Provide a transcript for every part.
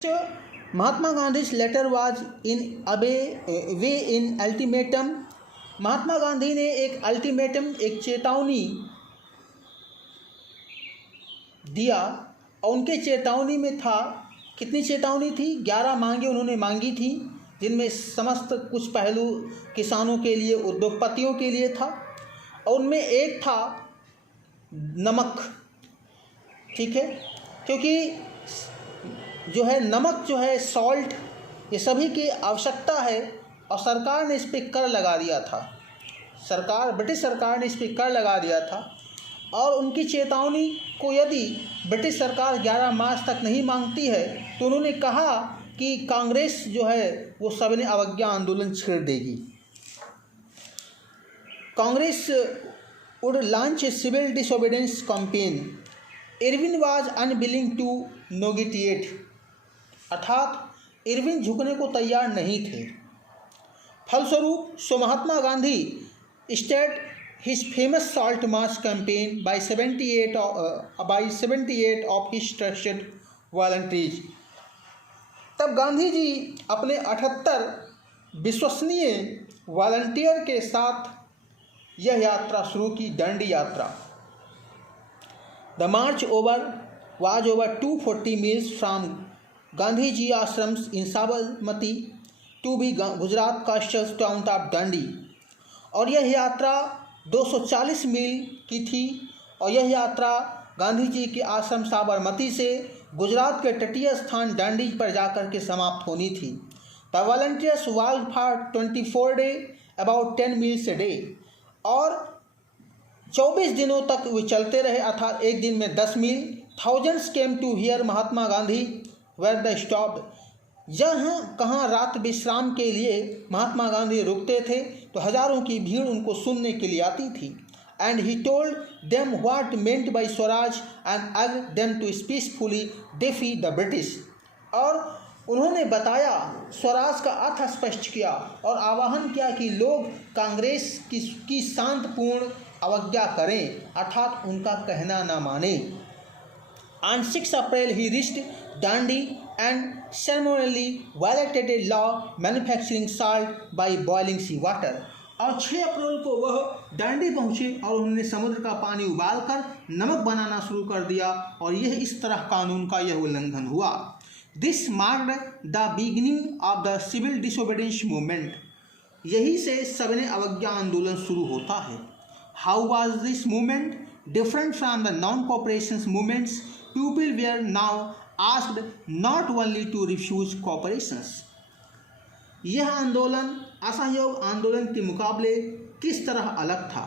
Mahatma Gandhi's letter was in a way in ultimatum. Mahatma Gandhi ने एक ultimatum, एक चेतावनी दिया और उनके चेतावनी में था, कितनी चेतावनी थी? 11 मांगे उन्होंने मांगी थी, जिनमें समस्त कुछ पहलू किसानों के लिए, उद्योगपतियों के लिए था और उनमें एक था नमक। ठीक है, क्योंकि जो है नमक जो है सॉल्ट, ये सभी की आवश्यकता है और सरकार ने इस पर कर लगा दिया था। ब्रिटिश सरकार ने इस पर कर लगा दिया था और उनकी चेतावनी को यदि ब्रिटिश सरकार 11 मार्च तक नहीं मांगती है तो उन्होंने कहा कि कांग्रेस जो है वो सविनय अवज्ञा आंदोलन छेड़ देगी। Congress would launch a civil disobedience campaign. Irwin was unwilling to negotiate. अर्थात इरविन झुकने को तैयार नहीं थे। फलस्वरूप Mahatma Gandhi started his famous salt march campaign by 78 of his trusted volunteers. तब गांधी जी अपने 78 विश्वसनीय वॉलंटियर के साथ यह यात्रा शुरू की, दांडी यात्रा। The march was over 240 miles from Gandhi ji ashrams in Sabarmati to be Gujarat coastal town of Dandi, और यह यात्रा 240 मील की थी और यह यात्रा गांधी जी के आश्रम साबरमती से गुजरात के तटीय स्थान दांडी पर जाकर के समाप्त होनी थी। The volunteers walk for 24 days about 10 meals a day, और 24 दिनों तक वे चलते रहे, अर्थात एक दिन में 10 मील। Thousands came to here Mahatma Gandhi where the stopped, जहाँ कहाँ रात विश्राम के लिए महात्मा गांधी रुकते थे तो हजारों की भीड़ उनको सुनने के लिए आती थी। And he told them what meant by swaraj and urged them to peacefully defy the British, और उन्होंने बताया, स्वराज का अर्थ स्पष्ट किया और आह्वान किया कि लोग कांग्रेस की शांतपूर्ण अवज्ञा करें, अर्थात उनका कहना न माने। On 6 April he reached Dandi and ceremonially violated a law manufacturing salt by boiling sea water. और 6 अप्रैल को वह दांडी पहुँचे और उन्होंने समुद्र का पानी उबालकर नमक बनाना शुरू कर दिया और यह इस तरह कानून का यह उल्लंघन हुआ। This marked the beginning of the civil disobedience movement. यही से सविनय अवज्ञा आंदोलन शुरू होता है। How was this movement different from the non-cooperation movements? People were now asked not only to refuse cooperations. यह आंदोलन असहयोग आंदोलन के मुकाबले किस तरह अलग था?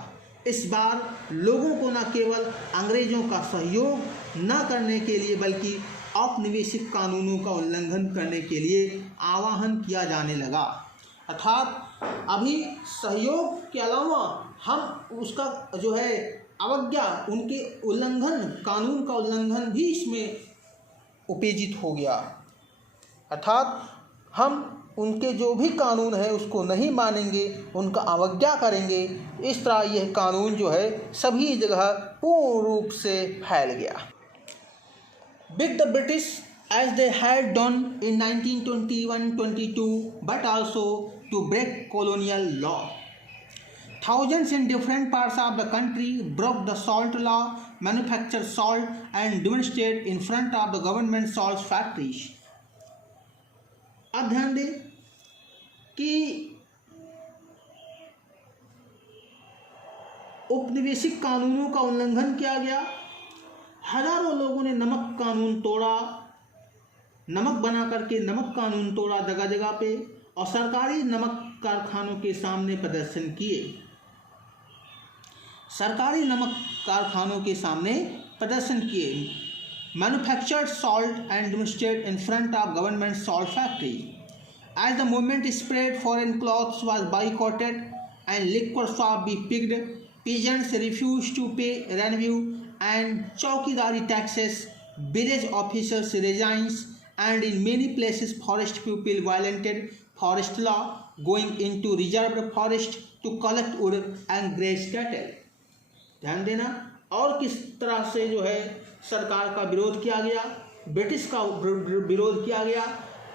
इस बार लोगों को न केवल अंग्रेजों का सहयोग न करने के लिए बल्कि औपनिवेशिक कानूनों का उल्लंघन करने के लिए आह्वान किया जाने लगा। अर्थात अभी सहयोग के अलावा हम उसका जो है अवज्ञा, उनके उल्लंघन, कानून का उल्लंघन भी इसमें उपेजित हो गया। अर्थात हम उनके जो भी कानून है उसको नहीं मानेंगे, उनका अवज्ञा करेंगे। इस तरह यह कानून जो है सभी जगह पूर्ण रूप से फैल गया। Beat the British as they had done in 1921-22, but also to break colonial law. Thousands in different parts of the country broke the salt law, manufactured salt, and demonstrated in front of the government salt factories. अब ध्यान दें कि औपनिवेशिक कानूनों का उल्लंघन किया गया। हजारों लोगों ने नमक कानून तोड़ा, नमक बना करके नमक कानून तोड़ा जगह जगह पे, और सरकारी नमक कारखानों के सामने प्रदर्शन किए। सरकारी नमक कारखानों के सामने प्रदर्शन किए। Manufactured salt and demonstrated in front of government salt factory. As the movement spread, foreign clothes was boycotted and liquor shop be picked, peasants refused to pay revenue and chaukidari taxes, village officials resigned, and in many places forest people violated forest law, going into reserved forest to collect wood and graze cattle. ध्यान देना, और किस तरह से जो है सरकार का विरोध किया गया। ब्रिटिश का विरोध किया गया।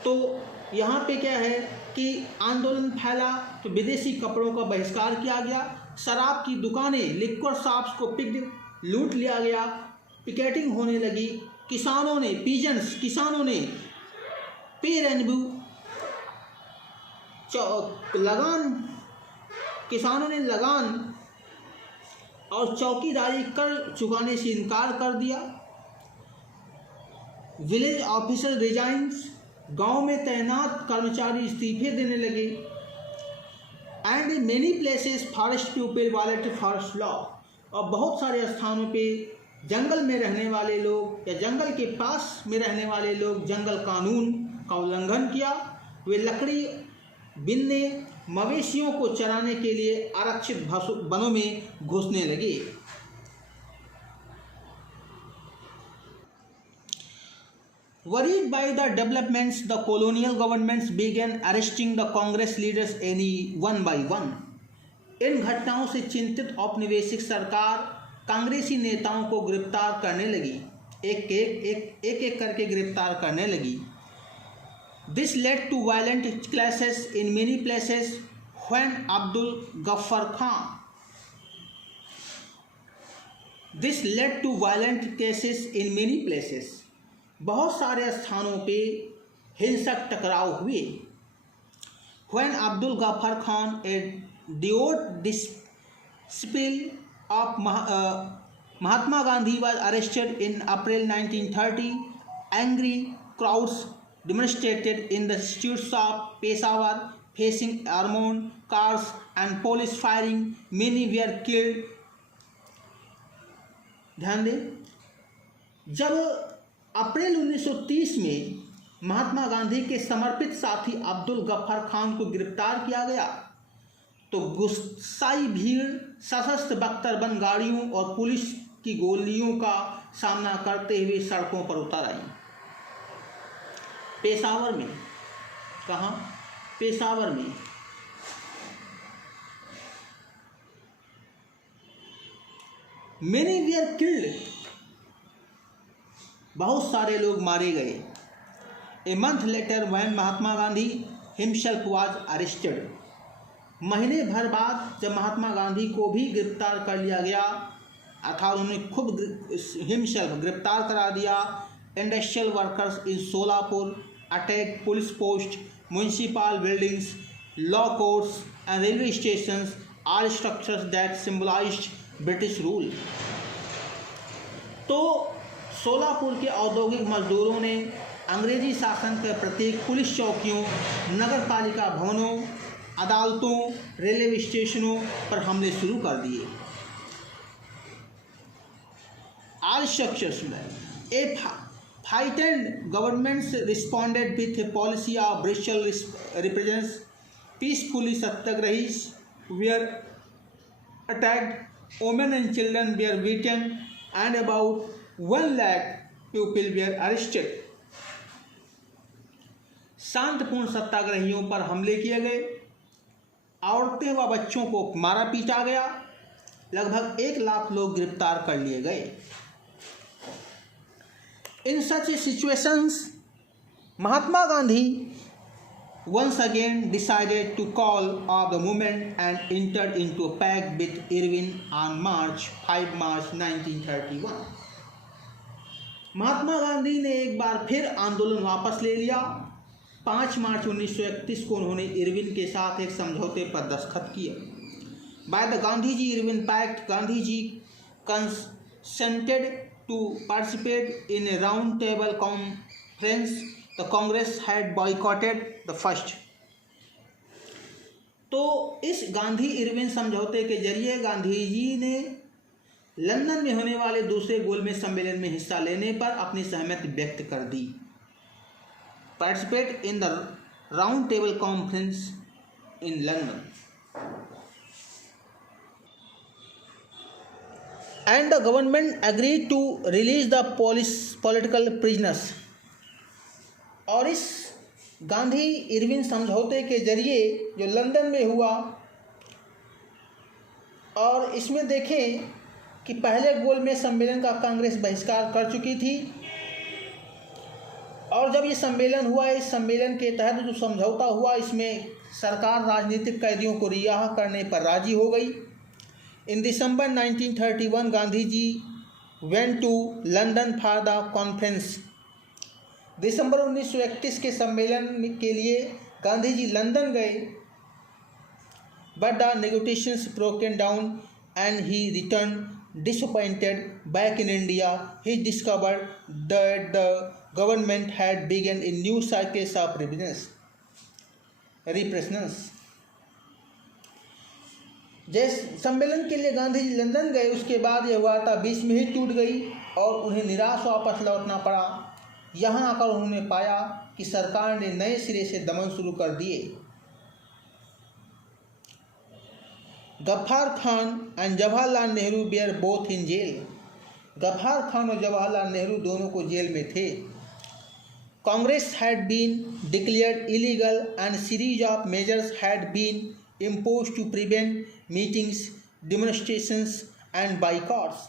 तो यहाँ पे क्या है कि आंदोलन फैला तो विदेशी कपड़ों का बहिष्कार किया गया, शराब की दुकानें, लिक्वर शॉप्स को लूट लिया गया, पिकेटिंग होने लगी, किसानों ने पे रेनबू किसानों ने लगान और चौकीदारी कर चुकाने से इनकार कर दिया। विलेज ऑफिसर रिजाइंस, गांव में तैनात कर्मचारी इस्तीफे देने लगे। And in many places forest people violated forest law, और बहुत सारे स्थानों पे जंगल में रहने वाले लोग या जंगल के पास में रहने वाले लोग जंगल कानून का उल्लंघन किया। वे लकड़ी बिनने, मवेशियों को चराने के लिए आरक्षित वनों में घुसने लगे। Worried by the developments, the colonial governments began arresting the Congress leaders one by one. इन घटनाओं से चिंतित औपनिवेशिक सरकार कांग्रेसी नेताओं को गिरफ्तार करने लगी, एक करके गिरफ्तार करने लगी। This led to violent clashes in many places when Abdul Ghaffar Khan. This led to violent cases in many places. बहुत सारे स्थानों पे हिंसक टकराव हुए। When Abdul Ghaffar Khan, a devout disciple of Mahatma Gandhi, was arrested in April 1930, angry crowds demonstrated in the streets of Peshawar, facing armored cars and police firing. Many were killed. ध्यान दें, जब अप्रैल 1930 में महात्मा गांधी के समर्पित साथी अब्दुल गफ्फार खान को गिरफ्तार किया गया तो गुस्साई भीड़ सशस्त्र बख्तरबंद गाड़ियों और पुलिस की गोलियों का सामना करते हुए सड़कों पर उतर आई। पेशावर में, कहाँ? पेशावर में। Many were killed. बहुत सारे लोग मारे गए। A month later when Mahatma Gandhi himself was arrested, महीने भर बाद जब महात्मा गांधी को भी गिरफ्तार कर लिया गया अर्थात उन्हें खुद himself गिरफ्तार करा दिया। Industrial workers in Sholapur attack police post, municipal buildings, law courts and railway stations, all structures that symbolised British rule. तो सोलापुर के औद्योगिक मजदूरों ने अंग्रेजी शासन के प्रतीक पुलिस चौकियों, नगर पालिका भवनों, अदालतों, रेलवे स्टेशनों पर हमले शुरू कर दिए। All structures a frightened governments responded with a policy of racial repressions. Peacefully satygrahis were attacked, women and children were beaten, and about 1 lakh people were arrested. शांतपूर्ण सत्याग्रहियों पर हमले किए गए, औरतें व बच्चों को मारा पीटा गया, लगभग 1 लाख लोग गिरफ्तार कर लिए गए। In such situations, Mahatma Gandhi once again decided to call off the movement and entered into a pact with Irvin on 5 March 1931. Mahatma Gandhi ने एक बार फिर आंदोलन वापस ले लिया। 5 मार्च 1931 को उन्होंने इरविन के साथ एक समझौते पर दस्तखत किए। By the Gandhi-Irvin Pact, Gandhi ji consented to participate in a round table conference the Congress had boycotted the first. तो इस गांधी इरविन समझौते के जरिए गांधी जी ने लंदन में होने वाले दूसरे गोलमेज सम्मेलन में हिस्सा लेने पर अपनी सहमति व्यक्त कर दी। Participate in the round table conference in London. And the government agreed to release the political prisoners. और इस गांधी इरविन समझौते के जरिए जो लंदन में हुआ, और इसमें देखें कि पहले गोलमेज सम्मेलन का कांग्रेस बहिष्कार कर चुकी थी और जब ये सम्मेलन हुआ, इस सम्मेलन के तहत जो समझौता हुआ, इसमें सरकार राजनीतिक कैदियों को रिहा करने पर राजी हो गई। In December 1931 Gandhi ji went to London for the conference. दिसंबर 1931 के सम्मेलन के लिए गांधी जी लंदन गए, but the negotiations broken down and he return disappointed back in India. He discovered that the government had begun a new cycle of repressions. जैसे सम्मेलन के लिए गांधी जी लंदन गए, उसके बाद यह वार्ता बीच में ही टूट गई और उन्हें निराश वापस लौटना पड़ा। यहाँ आकर उन्होंने पाया कि सरकार ने नए सिरे से दमन शुरू कर दिए। Ghaffar Khan and Jawaharlal Nehru were both in jail. Ghaffar Khan और जवाहरलाल नेहरू दोनों को जेल में थे। Congress had been declared illegal and series of measures had been imposed to prevent meetings, demonstrations and boycotts.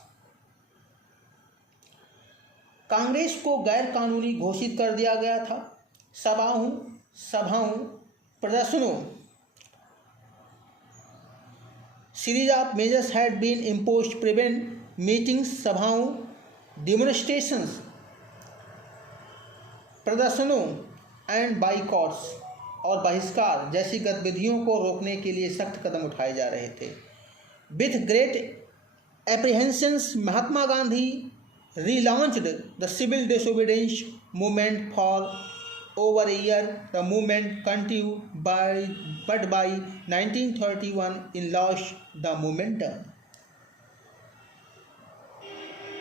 Congress को गैर कानूनी घोषित कर दिया गया था। सभाओं, प्रदर्शनों, series of measures had been imposed to prevent meetings, सभाओं, डेमोन्स्ट्रेशंस, प्रदर्शनों एंड बाइकॉट्स और बहिष्कार जैसी गतिविधियों को रोकने के लिए सख्त कदम उठाए जा रहे थे। With great apprehensions Mahatma Gandhi relaunched the civil disobedience movement for over a year. The movement continued but by 1931 it lost the momentum.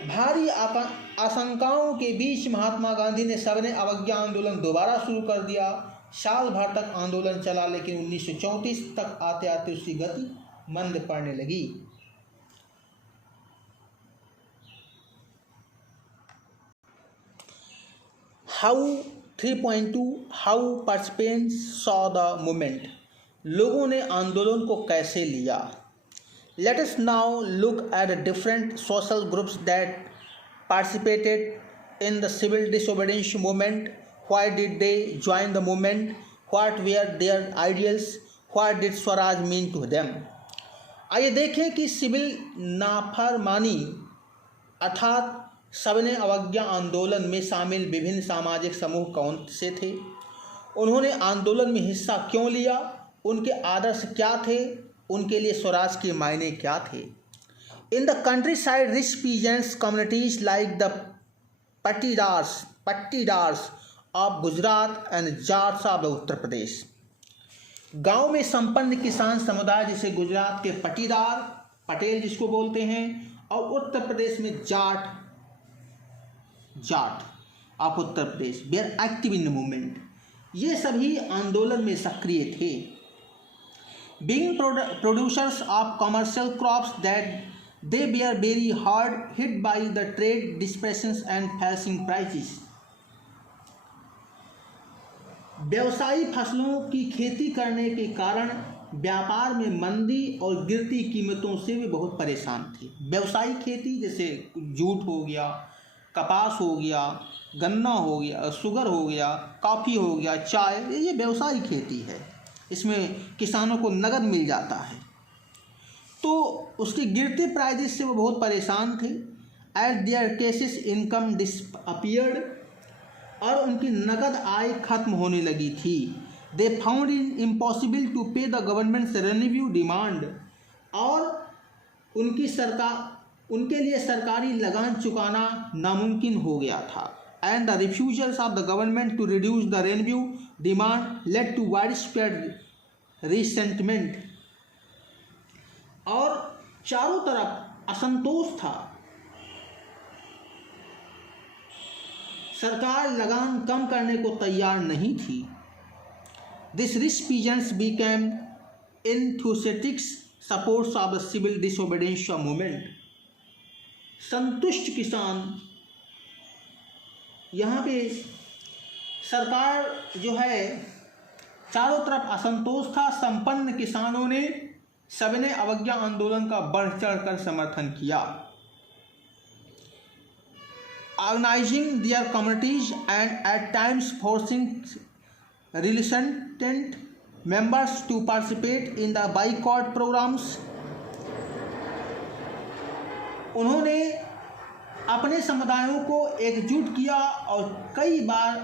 भारी आशंकाओं के बीच महात्मा गांधी ने सविनय अवज्ञा आंदोलन दोबारा शुरू कर दिया। साल भर तक आंदोलन चला, लेकिन 1934 तक आते आते उसकी गति मंद पड़ने लगी। How 3.2 how participants saw the movement. लोगों ने आंदोलन को कैसे लिया। Let us now look at different social groups that participated in the civil disobedience movement. Why did they join the movement, what were their ideals, what did swaraj mean to them. आइए देखें कि civil नाफरमानी अर्थात सविनय अवज्ञा आंदोलन में शामिल विभिन्न सामाजिक समूह कौन से थे, उन्होंने आंदोलन में हिस्सा क्यों लिया, उनके आदर्श क्या थे, उनके लिए स्वराज के मायने क्या थे। In the country side rich peasants communities like the Patidars of Gujarat and Jats of Uttar Pradesh. गांव में संपन्न किसान समुदाय जैसे गुजरात के पट्टीदार, पटेल जिसको बोलते हैं, और उत्तर प्रदेश में Jat of Uttar Pradesh were active in the movement. ये सभी आंदोलन में सक्रिय थे। Being producers of commercial crops that they were very hard hit by the trade depressions and falling prices. व्यवसायी फसलों की खेती करने के कारण व्यापार में मंदी और गिरती कीमतों से भी बहुत परेशान थे। व्यवसायिक खेती जैसे जूट हो गया, कपास हो गया, गन्ना हो गया, शुगर हो गया, कॉफ़ी हो गया, चाय, ये व्यवसायिक खेती है। इसमें किसानों को नगद मिल जाता है, तो उसके गिरते प्राइजेस से वो बहुत परेशान थे। At their cases income disappeared, और उनकी नगद आय खत्म होने लगी थी। They found it impossible to pay the government's revenue demand, और उनके लिए सरकारी लगान चुकाना नामुमकिन हो गया था। And the refusals of the government to reduce the revenue demand led to widespread resentment, और चारों तरफ असंतोष था। सरकार लगान कम करने को तैयार नहीं थी। This rich peasants became enthusiastic supporters of the civil disobedience movement. संतुष्ट किसान, यहाँ पे सरकार जो है चारों तरफ असंतोष था। संपन्न किसानों ने सविनय अवज्ञा आंदोलन का बढ़ चढ़ कर समर्थन किया। organizing their communities and at times forcing reluctant members to participate in the boycott programs. उन्होंने अपने समुदायों को एकजुट किया और कई बार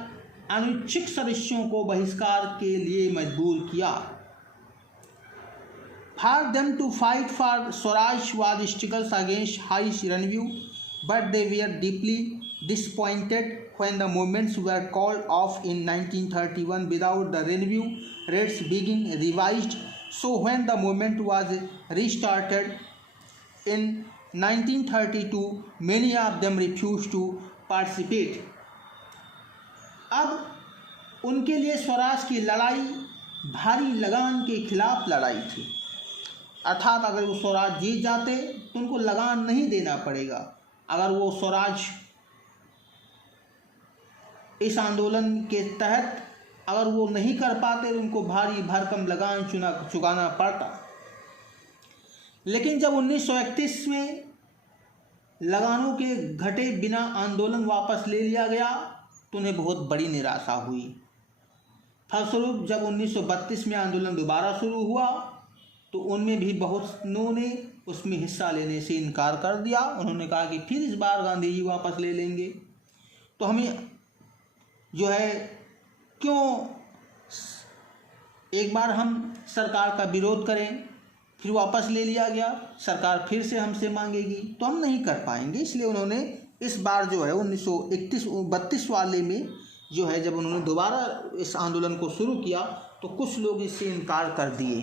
अनुच्छिक सदस्यों को बहिष्कार के लिए मजबूर किया. For them to fight for Swaraj was struggles against high revenue, but they were deeply disappointed when the movements were called off in 1931 without the revenue rates being revised. So when the movement was restarted in 1932, many of them refused to participate. अब उनके लिए स्वराज की लड़ाई भारी लगान के खिलाफ लड़ाई थी. अर्थात अगर वो स्वराज जीत जाते तो उनको लगान नहीं देना पड़ेगा. अगर वो स्वराज इस आंदोलन के तहत अगर वो नहीं कर पाते तो उनको भारी भरकम लगान चुकाना पड़ता. लेकिन जब 1931 में लगानों के घटे बिना आंदोलन वापस ले लिया गया तो उन्हें बहुत बड़ी निराशा हुई. फलस्वरूप जब 1932 में आंदोलन दोबारा शुरू हुआ तो उनमें भी बहुत ने उसमें हिस्सा लेने से इनकार कर दिया. उन्होंने कहा कि फिर इस बार गांधी जी वापस ले लेंगे तो हमें जो है क्यों एक बार हम सरकार का विरोध करें. फिर वापस ले लिया गया. सरकार फिर से हमसे मांगेगी तो हम नहीं कर पाएंगे. इसलिए उन्होंने इस बार जो है 1932 वाले में जो है जब उन्होंने दोबारा इस आंदोलन को शुरू किया तो कुछ लोग इससे इनकार कर दिए.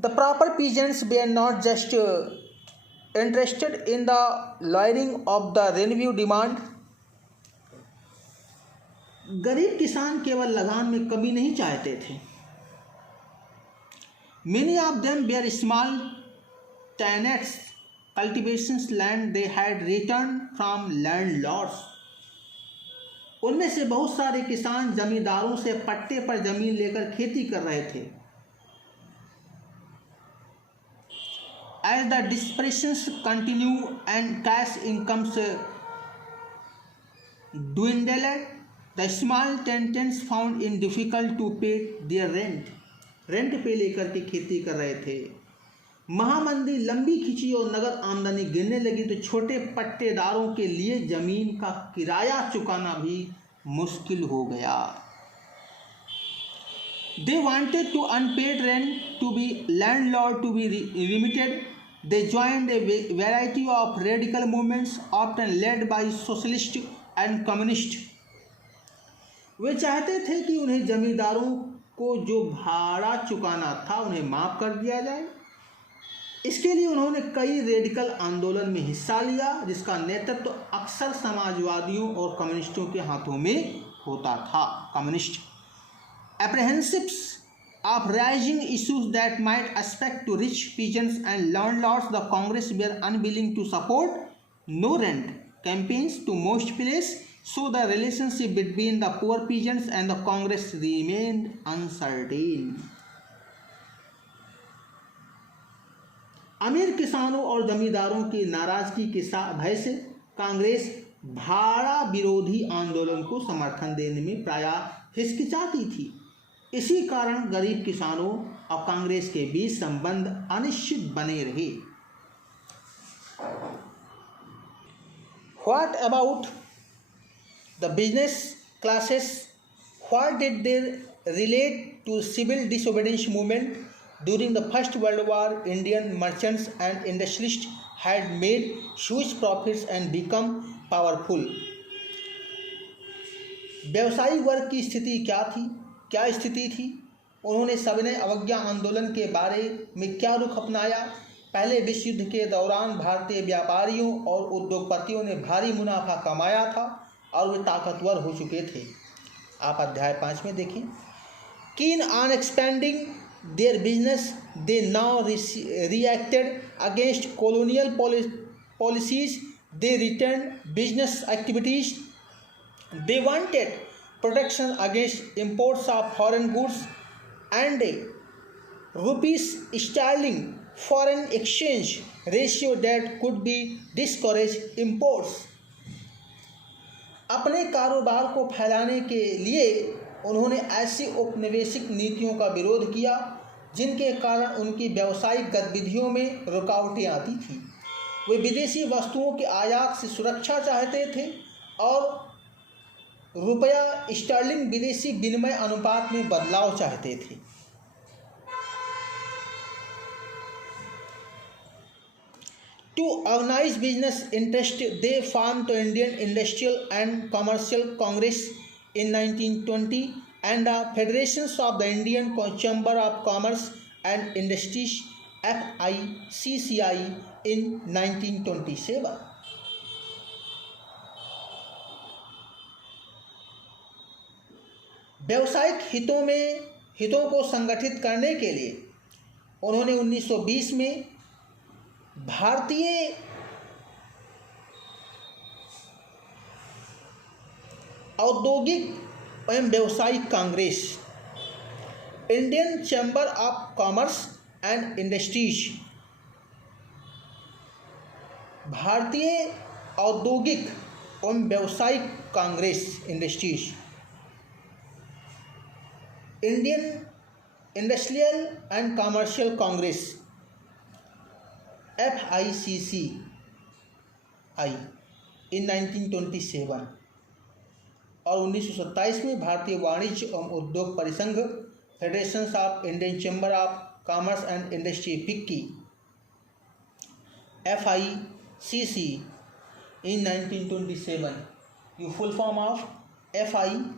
The proper peasants were are not just interested in the lowering of the revenue demand. गरीब किसान केवल लगान में कमी नहीं चाहते थे. Many of them were small tenants, cultivations land they had returned from landlords. उनमें से बहुत सारे किसान जमींदारों से पट्टे पर जमीन लेकर खेती कर रहे थे. As the dispersions continue and cash incomes dwindled, the small tenants found it difficult to pay their rent. Rent पे लेकर के खेती कर रहे थे. महामंदी लंबी खिंची और नगद आमदनी गिरने लगी तो छोटे पट्टेदारों के लिए जमीन का किराया चुकाना भी मुश्किल हो गया. They wanted to unpaid rent to be landlord to be limited. They joined a variety of radical movements often led by socialist and communist. वे चाहते थे कि उन्हें जमींदारों को जो भाड़ा चुकाना था उन्हें माफ़ कर दिया जाए. इसके लिए उन्होंने कई रेडिकल आंदोलन में हिस्सा लिया जिसका नेतृत्व अक्सर समाजवादियों और कम्युनिस्टों के हाथों में होता था. Communist apprehensions of rising issues that might affect to rich peasants and landlords, the Congress were unwilling to support no rent campaigns to most places. So the relationship between the poor peasants and the Congress remained uncertain. अमीर किसानों और जमींदारों की नाराजगी के भय से कांग्रेस भाड़ा विरोधी आंदोलन को समर्थन देने में प्रायः हिचकिचाती थी. इसी कारण गरीब किसानों और कांग्रेस के बीच संबंध अनिश्चित बने रहे. What about the business classes? What did they relate to civil disobedience movement? During the First World War, Indian merchants and industrialists had made huge profits and become powerful. व्यवसायिक वर्ग की स्थिति क्या स्थिति थी? उन्होंने सविनय अवज्ञा आंदोलन के बारे में क्या रुख अपनाया? पहले विश्व युद्ध के दौरान भारतीय व्यापारियों और उद्योगपतियों ने भारी मुनाफा कमाया था और वे ताकतवर हो चुके थे. आप अध्याय 5 में देखें. Keen on expanding their business, they now reacted against colonial policies. They returned business activities. They wanted protection against imports of foreign goods and rupees sterling foreign exchange ratio that could be discourage imports। अपने कारोबार को फैलाने के लिए उन्होंने ऐसी औपनिवेशिक नीतियों का विरोध किया जिनके कारण उनकी व्यावसायिक गतिविधियों में रुकावटें आती थीं। वे विदेशी वस्तुओं के आयात से सुरक्षा चाहते थे और रुपया स्टर्लिंग विदेशी विनिमय अनुपात में बदलाव चाहते थे। To organize business interest, they formed the Indian Industrial and Commercial Congress in 1920 and the Federations of the Indian Chamber of Commerce and Industries (FICCI) in 1927। व्यावसायिक हितों को संगठित करने के लिए उन्होंने 1920 में भारतीय औद्योगिक एवं व्यावसायिक Congress Indian chamber of commerce and industries, भारतीय औद्योगिक एवं व्यावसायिक Congress industries, Indian industrial and commercial Congress FICCI इन 1927 और 1927 में भारतीय वाणिज्य एवं उद्योग परिसंघ federations of Indian chamber of commerce and industry FICCI in 1927, you full form of FICCI,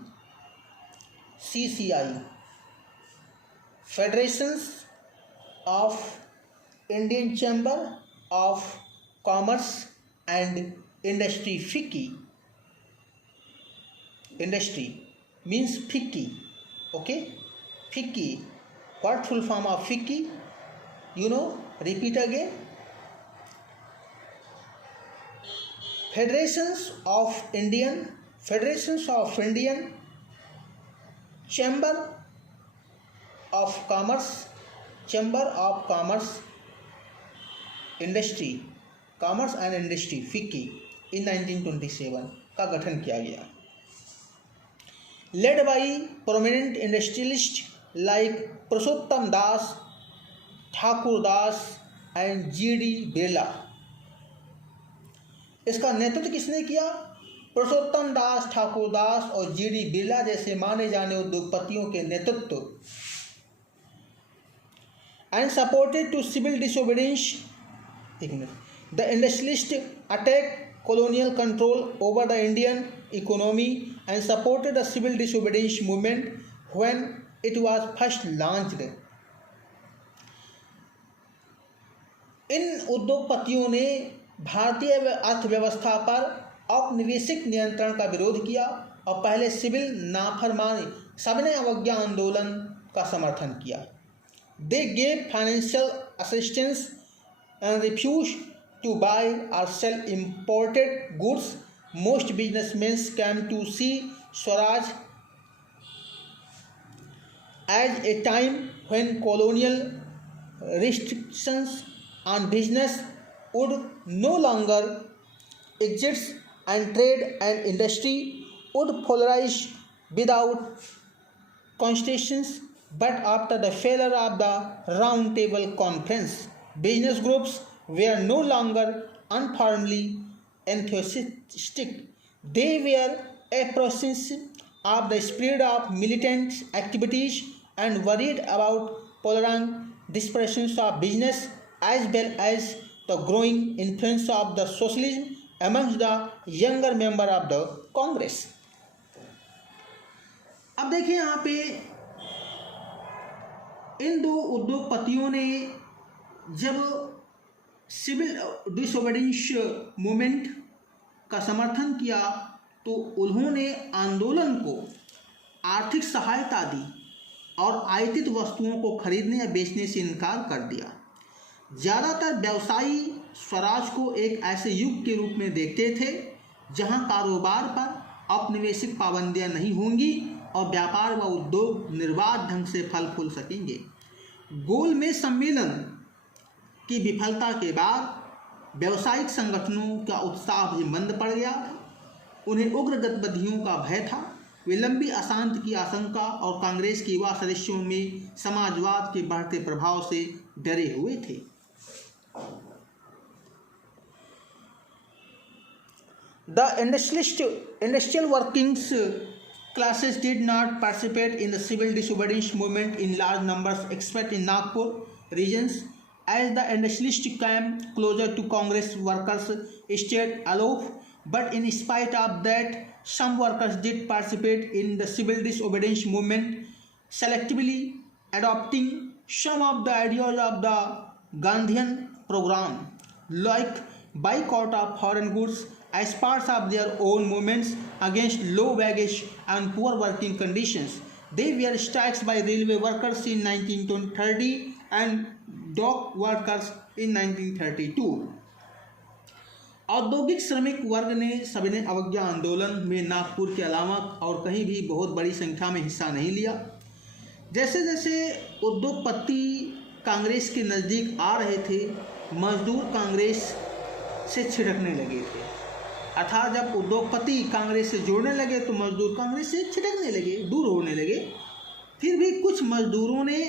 federations of Indian chamber of commerce and industry FICCI, industry means FICCI, okay, FICCI, what full form of FICCI, you know, repeat again, Federations of Indian Chamber of Commerce industry, commerce and industry FICCI इन 1927 का गठन किया गया। Led by prominent industrialist like Purushottam Das, Thakur Das and GD Birla. इसका नेतृत्व किसने किया? पुरुषोत्तम दास, ठाकुर दास और GD Birla जैसे माने जाने उद्योगपतियों के नेतृत्व। And supported to civil disobedience, the industrialists attacked colonial control over the Indian economy and supported the civil disobedience movement when it was first launched। इन उद्योगपतियों ने भारतीय अर्थव्यवस्था पर औपनिवेशिक नियंत्रण का विरोध किया और पहले सिविल नाफरमानी सविनय अवज्ञा आंदोलन का समर्थन किया। They gave financial assistance and refused to buy or sell imported goods. Most businessmen came to see Swaraj as a time when colonial restrictions on business would no longer exist and trade and industry would flourish without constitutions. But after the failure of the Round Table Conference, business groups were no longer uniformly enthusiastic. They were apprehensive of the spread of militant activities and worried about prolonged dispersion of business as well as the growing influence of the socialism amongst the younger member of the Congress। अब देखिए यहाँ पे इन दो उद्योगपतियों ने जब civil disobedience movement का समर्थन किया तो उन्होंने आंदोलन को आर्थिक सहायता दी और आयातित वस्तुओं को खरीदने या बेचने से इनकार कर दिया। ज़्यादातर व्यवसायी स्वराज को एक ऐसे युग के रूप में देखते थे जहां कारोबार पर औपनिवेशिक पाबंदियां नहीं होंगी और व्यापार व उद्योग निर्बाध ढंग से फल फूल सकेंगे। गोलमेज सम्मेलन की विफलता के बाद व्यावसायिक संगठनों का उत्साह भी मंद पड़ गया था। उन्हें उग्र गतिविधियों का भय था। वे लंबी अशांति की आशंका और कांग्रेस के युवा सदस्यों में समाजवाद के बढ़ते प्रभाव से डरे हुए थे। The industrial working classes did not participate in the civil disobedience movement in large numbers except in Nagpur regions. As the industrialists came closer to Congress, workers stayed aloof. But in spite of that, some workers did participate in the civil disobedience movement, selectively adopting some of the ideas of the Gandhian program, like boycott of foreign goods, as parts of their own movements against low wage and poor working conditions. They were strikes by railway workers in 1930 and dock workers in 1932. औद्योगिक श्रमिक वर्ग ने सविनय अवज्ञा आंदोलन में नागपुर के अलावा और कहीं भी बहुत बड़ी संख्या में हिस्सा नहीं लिया। जैसे जैसे उद्योगपति कांग्रेस के नज़दीक आ रहे थे, मजदूर कांग्रेस से छिटकने लगे थे। अर्थात जब उद्योगपति कांग्रेस से जुड़ने लगे तो मजदूर कांग्रेस से छिटकने लगे, दूर होने लगे। फिर भी कुछ मजदूरों ने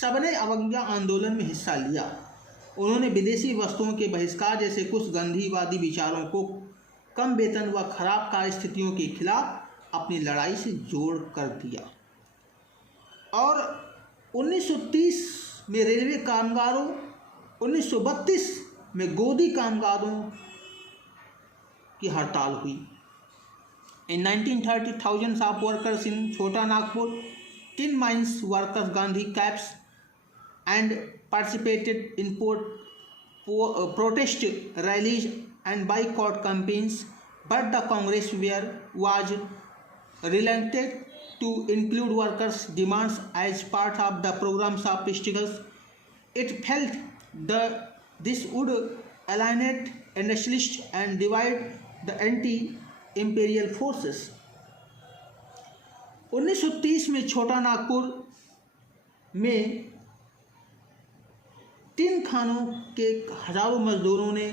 सविनय अवज्ञा आंदोलन में हिस्सा लिया। उन्होंने विदेशी वस्तुओं के बहिष्कार जैसे कुछ गांधीवादी विचारों को कम वेतन व खराब कार्य स्थितियों के खिलाफ अपनी लड़ाई से जोड़ कर दिया। और 1930 में रेलवे कामगारों, 1932 में गोदी कामगारों की हड़ताल हुई। In 1930, thousands of workers in Chota Nagpur, tin mines workers Gandhi camps and participated in protest rallies and boycott campaigns, but the Congress was reluctant to include workers' demands as part of the program's obstacles. It felt that this would alienate industrialists and divide the anti-imperial forces. 1930 में छोटा नागपुर में tin खानों के हजारों मजदूरों ने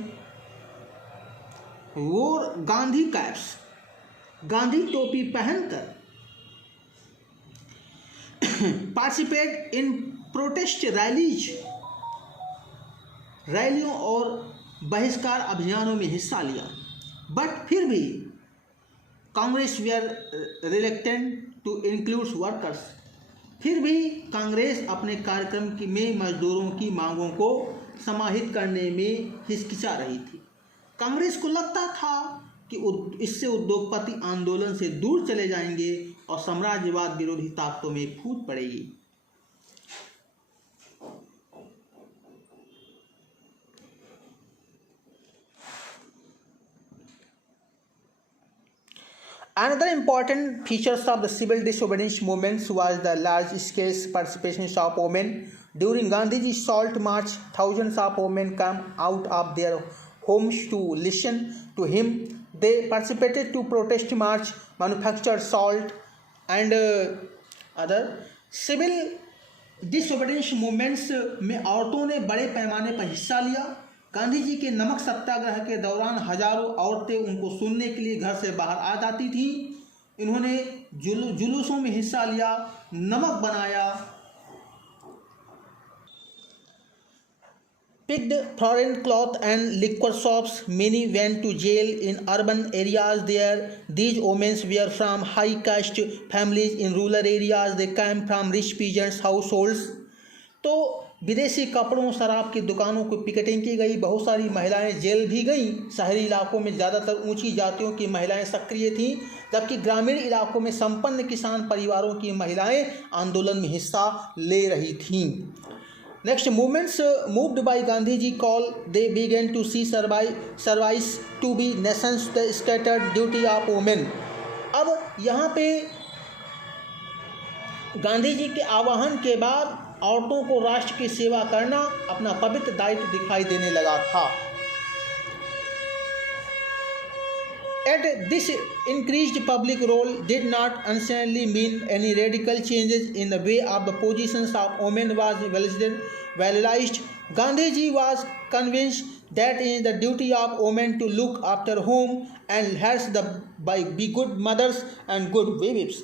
वो Gandhi caps, Gandhi टोपी पहनकर पार्टिसिपेट इन प्रोटेस्ट रैलियों और बहिष्कार अभियानों में हिस्सा लिया। बट फिर भी Congress were reluctant to include workers, फिर भी कांग्रेस अपने कार्यक्रम में मजदूरों की मांगों को समाहित करने में हिचकिचा रही थी। कांग्रेस को लगता था कि इससे उद्योगपति आंदोलन से दूर चले जाएंगे और साम्राज्यवाद विरोधी ताकतों में फूट पड़ेगी। Another important features of the civil disobedience movements was the large-scale participation of women. During Gandhiji's Salt March, thousands of women came out of their homes to listen to him. They participated to protest march, manufactured salt, and other civil disobedience movements में औरतों ने बड़े पैमाने पर हिस्सा लिया। गांधी जी के नमक सत्याग्रह के दौरान हजारों औरतें उनको सुनने के लिए घर से बाहर आ जाती थीं। इन्होंने जुलूसों में हिस्सा लिया, नमक बनाया, picked foreign cloth and liquor shops. Many went to jail in urban areas there. These women were from high caste families. In rural areas they came from rich peasants households. तो विदेशी कपड़ों, शराब की दुकानों को पिकेटिंग की गई। बहुत सारी महिलाएं जेल भी गईं। शहरी इलाकों में ज़्यादातर ऊंची जातियों की महिलाएं सक्रिय थीं, जबकि ग्रामीण इलाकों में संपन्न किसान परिवारों की महिलाएं आंदोलन में हिस्सा ले रही थीं। Next, movements moved by Gandhiji call, they began to see service to be nation's scattered duty of women. अब यहाँ पे गांधी जी के आह्वान के बाद औरतों को राष्ट्र की सेवा करना अपना पवित्र दायित्व दिखाई देने लगा था। Yet this increased public role did not necessarily mean any radical changes in the way of the positions of women was validated. valorized. Gandhiji was convinced that it is the duty of women to look after home and hence be good mothers and good wives.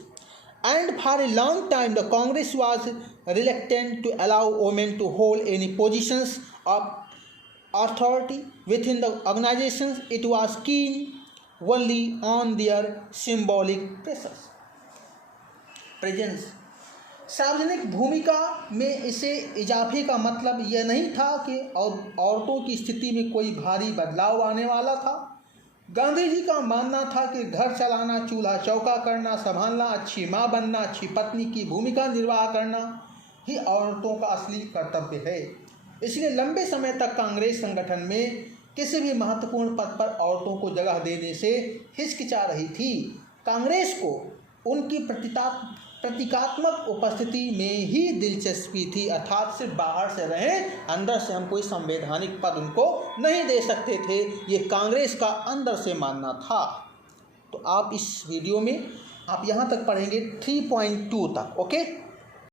And for a long time, the Congress was reluctant to allow women to hold any positions of authority within the organizations. It was keen only on their symbolic presence. सार्वजनिक भूमिका में इसे इजाफे का मतलब यह नहीं था कि औरतों की स्थिति में कोई भारी बदलाव आने वाला था। गांधी जी का मानना था कि घर चलाना, चूल्हा चौका करना, संभालना, अच्छी माँ बनना, अच्छी पत्नी की भूमिका निर्वाह करना ही औरतों का असली कर्तव्य है। इसलिए लंबे समय तक कांग्रेस संगठन में किसी भी महत्वपूर्ण पद पर औरतों को जगह देने से हिचकिचा रही थी। कांग्रेस को उनकी प्रतीकात्मक उपस्थिति में ही दिलचस्पी थी, अर्थात सिर्फ बाहर से रहें, अंदर से हम कोई संवैधानिक पद उनको नहीं दे सकते थे। ये कांग्रेस का अंदर से मानना था। तो आप इस वीडियो में आप यहाँ तक पढ़ेंगे 3.2 तक। ओके।